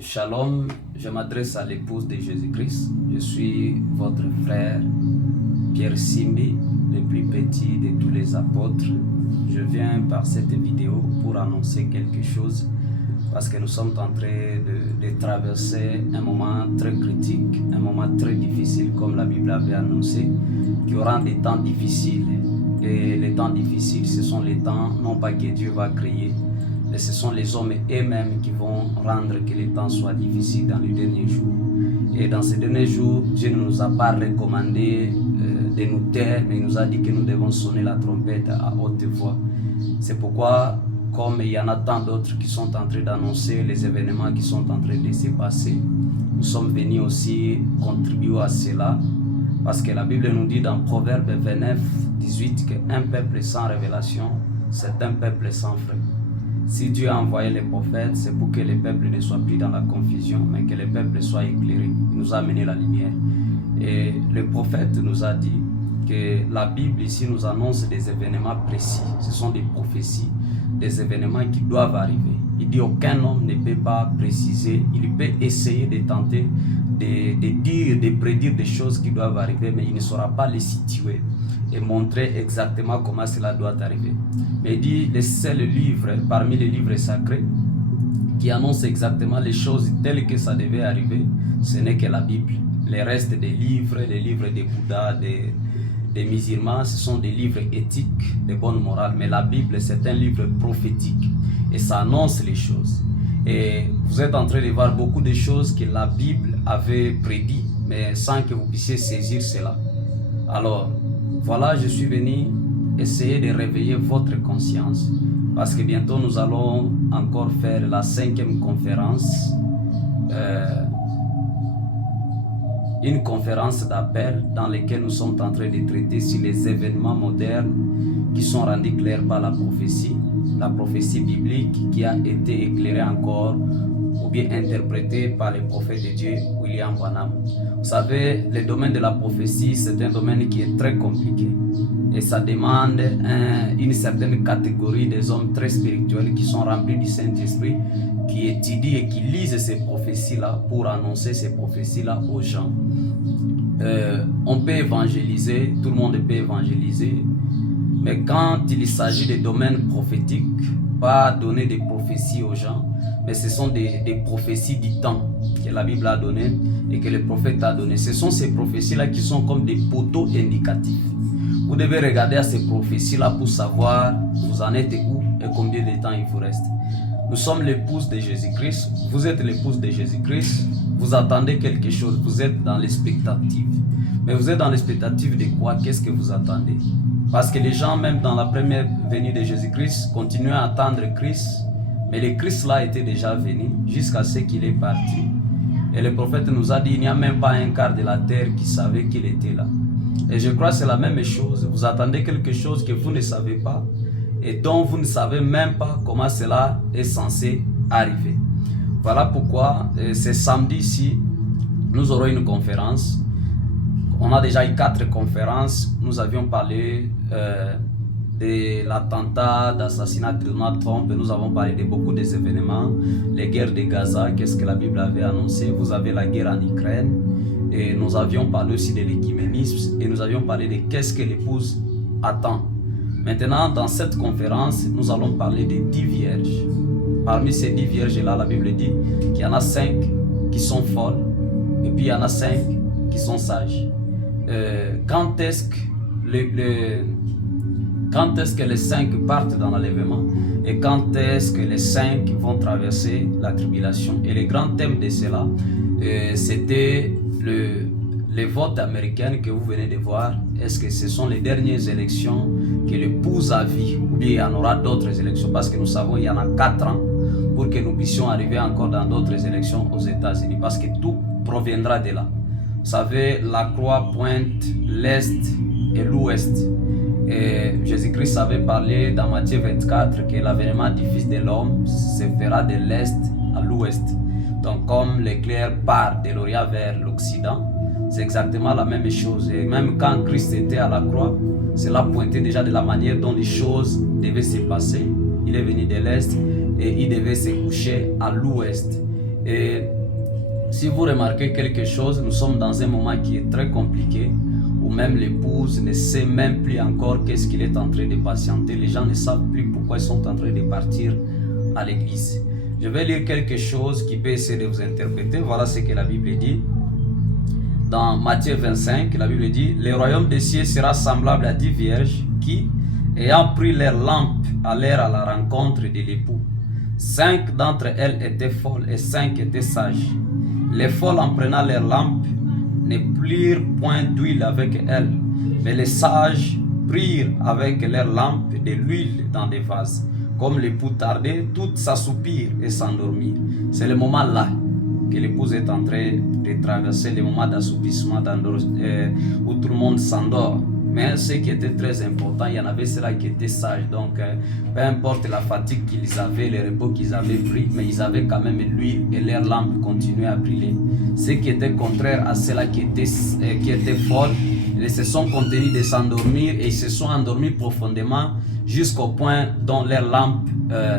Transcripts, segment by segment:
Shalom, je m'adresse à l'épouse de Jésus-Christ. Je suis votre frère Pierre Simbi, le plus petit de tous les apôtres. Je viens par cette vidéo pour annoncer quelque chose parce que nous sommes en train de traverser un moment très critique, un moment très difficile comme la Bible avait annoncé, qui aura des temps difficiles. Et les temps difficiles, ce sont les temps non pas que Dieu va créer, mais ce sont les hommes eux-mêmes qui vont rendre que les temps soient difficiles dans les derniers jours. Et dans ces derniers jours, Dieu ne nous a pas recommandé de nous taire, mais il nous a dit que nous devons sonner la trompette à haute voix. C'est pourquoi, comme il y en a tant d'autres qui sont en train d'annoncer les événements qui sont en train de se passer, nous sommes venus aussi contribuer à cela, parce que la Bible nous dit dans Proverbe 29, 18 qu'un peuple sans révélation, c'est un peuple sans frein. Si Dieu a envoyé les prophètes, c'est pour que les peuples ne soient plus dans la confusion, mais que les peuples soient éclairés. Il nous a amené la lumière. Et le prophète nous a dit que la Bible ici nous annonce des événements précis. Ce sont des prophéties, des événements qui doivent arriver. Il dit aucun homme ne peut pas préciser, il peut essayer de tenter de dire, de prédire des choses qui doivent arriver, mais il ne saura pas les situer et montrer exactement comment cela doit arriver. Mais il dit, le seul livre parmi les livres sacrés qui annonce exactement les choses telles que ça devait arriver, ce n'est que la Bible. Les restes des livres des Bouddha, des musulmans, ce sont des livres éthiques, de bonne morale. Mais la Bible, c'est un livre prophétique et ça annonce les choses. Et vous êtes en train de voir beaucoup de choses que la Bible avait prédit, mais sans que vous puissiez saisir cela. Alors, voilà, je suis venu essayer de réveiller votre conscience, parce que bientôt nous allons encore faire la 5e conférence, une conférence d'appel dans laquelle nous sommes en train de traiter sur les événements modernes qui sont rendus clairs par la prophétie biblique qui a été éclairée encore ou bien interprétée par les prophètes de Dieu, William Branham. Vous savez, le domaine de la prophétie, c'est un domaine qui est très compliqué et ça demande une certaine catégorie des hommes très spirituels qui sont remplis du Saint-Esprit, qui étudient et qui lisent ces prophéties-là pour annoncer ces prophéties-là aux gens. On peut évangéliser, tout le monde peut évangéliser, mais quand il s'agit de domaines prophétiques, pas donner des prophéties aux gens, mais ce sont des prophéties du temps que la Bible a donné et que le prophète a donné. Ce sont ces prophéties-là qui sont comme des poteaux indicatifs. Vous devez regarder à ces prophéties-là pour savoir vous en êtes où et combien de temps il vous reste. Nous sommes l'épouse de Jésus-Christ, vous êtes l'épouse de Jésus-Christ, vous attendez quelque chose, vous êtes dans l'expectative. Mais vous êtes dans l'expectative de quoi? Qu'est-ce que vous attendez? Parce que les gens, même dans la première venue de Jésus-Christ, continuaient à attendre Christ, mais le Christ là était déjà venu jusqu'à ce qu'il est parti. Et le prophète nous a dit, il n'y a même pas un quart de la terre qui savait qu'il était là. Et je crois que c'est la même chose. Vous attendez quelque chose que vous ne savez pas et dont vous ne savez même pas comment cela est censé arriver. Voilà pourquoi ce samedi ici, nous aurons une conférence. On a déjà eu 4 conférences. Nous avions parlé de l'attentat d'assassinat de Donald Trump. Nous avons parlé de beaucoup des événements. Les guerres de Gaza, qu'est-ce que la Bible avait annoncé. Vous avez la guerre en Ukraine. Et nous avions parlé aussi de l'écuménisme. Et nous avions parlé de qu'est-ce que l'épouse attend. Maintenant, dans cette conférence, nous allons parler des 10 vierges. Parmi ces 10 vierges-là, la Bible dit qu'il y en a 5 qui sont folles. Et puis il y en a 5 qui sont sages. Quand est-ce que les 5 partent dans l'enlèvement et quand est-ce que les 5 vont traverser la tribulation? Et le grand thème de cela, c'était le vote américain que vous venez de voir. Est-ce que ce sont les dernières élections que l'épouse a vues ou bien il y en aura d'autres élections? Parce que nous savons qu'il y en a 4 ans pour que nous puissions arriver encore dans d'autres élections aux États-Unis, parce que tout proviendra de là. Vous savez, la croix pointe l'Est et l'Ouest. Et Jésus-Christ avait parlé dans Matthieu 24 que l'avènement du Fils de l'homme se fera de l'Est à l'Ouest. Donc comme l'éclair part de l'Orient vers l'Occident, c'est exactement la même chose. Et même quand Christ était à la croix, cela pointait déjà de la manière dont les choses devaient se passer. Il est venu de l'Est et il devait se coucher à l'Ouest. Et si vous remarquez quelque chose, nous sommes dans un moment qui est très compliqué, où même l'épouse ne sait même plus encore qu'est-ce qu'il est en train de patienter. Les gens ne savent plus pourquoi ils sont en train de partir à l'église. Je vais lire quelque chose qui peut essayer de vous interpréter. Voilà ce que la Bible dit. Dans Matthieu 25, la Bible dit « Le royaume des cieux sera semblable à 10 vierges qui, ayant pris leurs lampes, allèrent à la rencontre de l'époux. 5 d'entre elles étaient folles et 5 étaient sages. Les folles, en prenant leurs lampes, ne prirent point d'huile avec elles, mais les sages prirent avec leurs lampes de l'huile dans des vases. Comme l'époux tardait, toutes s'assoupirent et s'endormirent. » C'est le moment là que l'épouse est en train de traverser, le moment d'assoupissement, où tout le monde s'endort. Mais ce qui était très important, il y en avait ceux-là qui étaient sages. Donc, peu importe la fatigue qu'ils avaient, le repos qu'ils avaient pris, mais ils avaient quand même l'huile et leurs lampes continuaient à briller. Ceux qui étaient contraires à ceux-là qui étaient folles, ils se sont contenus de s'endormir et ils se sont endormis profondément jusqu'au point dont leurs lampes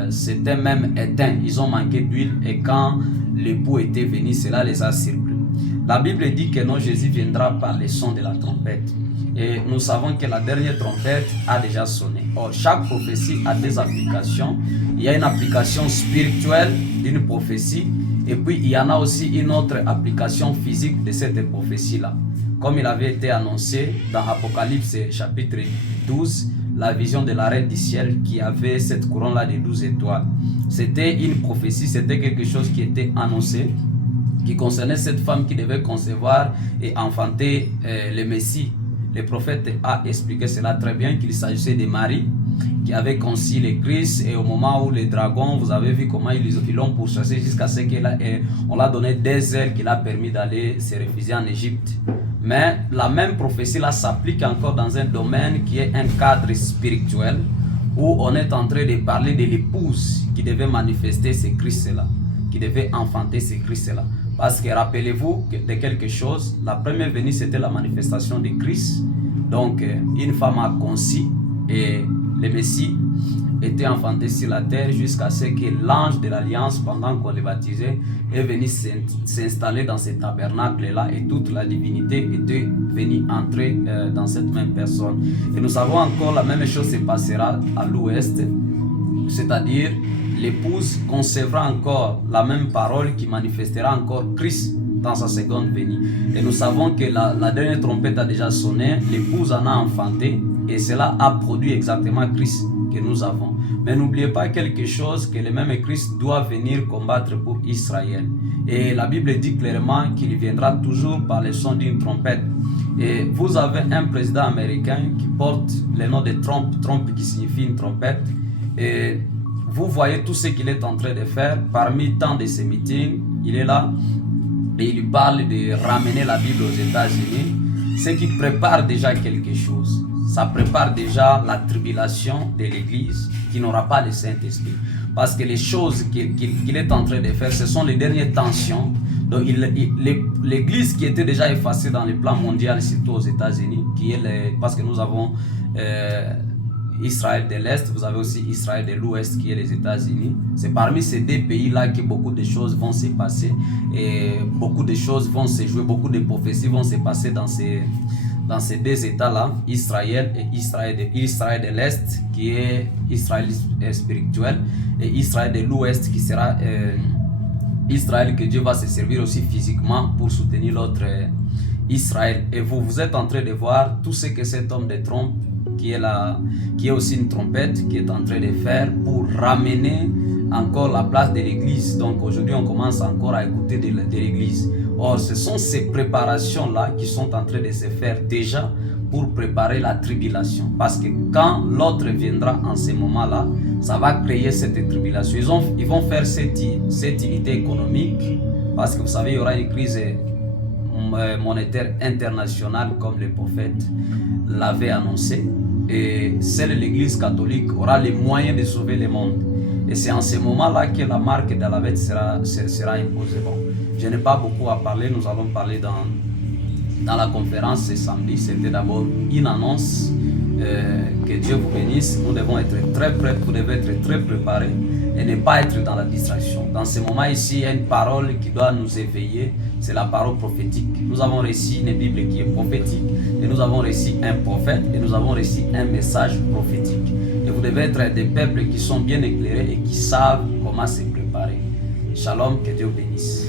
s'étaient même éteintes. Ils ont manqué d'huile et quand l'époux était venu, cela les a surpris. La Bible dit que non, Jésus viendra par le son de la trompette. Et nous savons que la dernière trompette a déjà sonné. Or, chaque prophétie a des applications. Il y a une application spirituelle d'une prophétie. Et puis, il y en a aussi une autre application physique de cette prophétie-là. Comme il avait été annoncé dans Apocalypse chapitre 12, la vision de la reine du ciel qui avait cette couronne-là de 12 étoiles. C'était une prophétie, c'était quelque chose qui était annoncé, qui concernait cette femme qui devait concevoir et enfanter le Messie. Le prophète a expliqué cela très bien, qu'il s'agissait de Marie qui avait conçu le Christ, et au moment où les dragons, vous avez vu comment ils l'ont pourchassé jusqu'à ce qu'on l'a donné des ailes qui l'a permis d'aller se réfugier en Égypte. Mais la même prophétie là s'applique encore dans un domaine qui est un cadre spirituel, où on est en train de parler de l'épouse qui devait manifester ce Christ-là, qui devait enfanter ce Christ-là. Parce que rappelez-vous de quelque chose, la première venue c'était la manifestation de Christ. Donc une femme a conçu et le Messie était enfanté sur la terre jusqu'à ce que l'ange de l'Alliance, pendant qu'on le baptisait, est venu s'installer dans ce tabernacle-là et toute la divinité était venue entrer dans cette même personne. Et nous savons encore la même chose se passera à l'ouest, c'est-à-dire l'épouse concevra encore la même parole qui manifestera encore Christ dans sa seconde venue. Et nous savons que la dernière trompette a déjà sonné, l'épouse en a enfanté et cela a produit exactement Christ que nous avons. Mais n'oubliez pas quelque chose, que le même Christ doit venir combattre pour Israël. Et la Bible dit clairement qu'il viendra toujours par le son d'une trompette. Et vous avez un président américain qui porte le nom de Trump, Trump qui signifie une trompette. Et vous voyez tout ce qu'il est en train de faire. Parmi tant de ses meetings, il est là et il parle de ramener la Bible aux États-Unis, ce qui prépare déjà quelque chose. Ça prépare déjà la tribulation de l'Église qui n'aura pas le Saint-Esprit. Parce que les choses qu'il est en train de faire, ce sont les dernières tensions. Donc l'Église qui était déjà effacée dans le plan mondial, surtout aux États-Unis, parce que nous avons Israël de l'Est, vous avez aussi Israël de l'Ouest qui est les États-Unis. C'est parmi ces deux pays-là que beaucoup de choses vont se passer et beaucoup de choses vont se jouer, beaucoup de prophéties vont se passer dans ces deux États-là, Israël et Israël de l'Est qui est Israël spirituel et Israël de l'Ouest qui sera Israël que Dieu va se servir aussi physiquement pour soutenir l'autre Israël. Et vous êtes en train de voir tout ce que cet homme de Trump qui est aussi une trompette, qui est en train de faire pour ramener encore la place de l'Église. Donc aujourd'hui, on commence encore à écouter de l'Église. Or, ce sont ces préparations-là qui sont en train de se faire déjà pour préparer la tribulation. Parce que quand l'autre viendra en ce moment-là, ça va créer cette tribulation. Ils vont faire cette unité économique, parce que vous savez, il y aura une crise monétaire internationale comme le prophète l'avait annoncé. Et seule l'Église catholique aura les moyens de sauver le monde. Et c'est en ce moment-là que la marque de la bête sera imposée. Bon, je n'ai pas beaucoup à parler, nous allons parler dans la conférence ce samedi. C'était d'abord une annonce Que Dieu vous bénisse. Nous devons être très prêts, vous devez être très préparés et ne pas être dans la distraction. Dans ce moment ici, il y a une parole qui doit nous éveiller, c'est la parole prophétique. Nous avons reçu une Bible qui est prophétique et nous avons reçu un prophète et nous avons reçu un message prophétique. Et vous devez être des peuples qui sont bien éclairés et qui savent comment se préparer. Shalom, que Dieu bénisse.